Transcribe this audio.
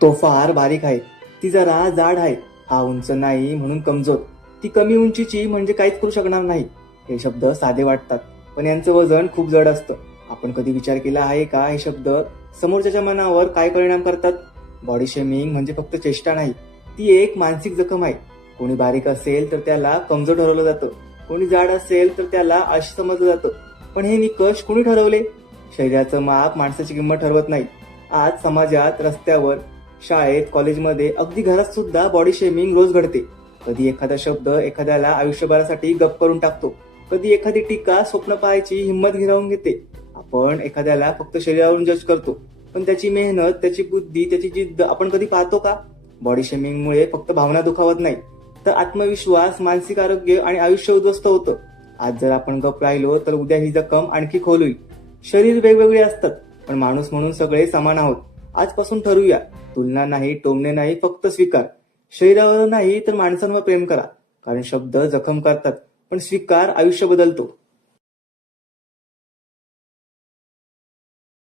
तो फार बारीक आहे, ती जरा जाड आहे, हा उंच नाही म्हणून कमजोर, ती कमी उंचीची म्हणजे काहीच करू शकणार नाही. हे शब्द साधे वाटतात, पण यांचं वजन खूप जड असतं. आपण कधी विचार केला आहे का हे शब्द समोरच्याच्या मनावर काय परिणाम करतात? बॉडी शेमिंग म्हणजे फक्त चेष्टा नाही, ती एक मानसिक जखम आहे. कोणी बारीक असेल तर त्याला कमजोर ठरवलं जातं, कोणी जाड असेल तर त्याला आळशी समजलं जातं. पण हे निकष कोणी ठरवले? शरीराचं माप माणसाची किंमत ठरवत नाही. आज समाजात, रस्त्यावर, शाळेत, कॉलेजमध्ये, अगदी घरात सुद्धा बॉडी शेमिंग रोज घडते. कधी एखादा शब्द एखाद्याला आयुष्यभरासाठी गप्प करून टाकतो, कधी एखादी टीका स्वप्न पाहायची हिंमत हिरावून घेते. आपण एखाद्याला फक्त शरीरावरून जज करतो, पण त्याची मेहनत, त्याची बुद्धी, त्याची जिद्द आपण कधी पाहतो का? बॉडी शेमिंगमुळे फक्त भावना दुखावत नाही, तर आत्मविश्वास, मानसिक आरोग्य आणि आयुष्य उद्ध्वस्त होतं. आज जर आपण गप राहिलो तर उद्या ही जखम आणखी खोल होईल. शरीर वेगवेगळे असतात, पण माणूस म्हणून सगळे समान आहोत. आजपासून ठरवूया, तुलना नाही, टोमणे नाही, फक्त स्वीकार. शरीरावर नाही तर माणसांवर प्रेम करा, कारण शब्द जखम करतात, पण स्वीकार आयुष्य बदलतो.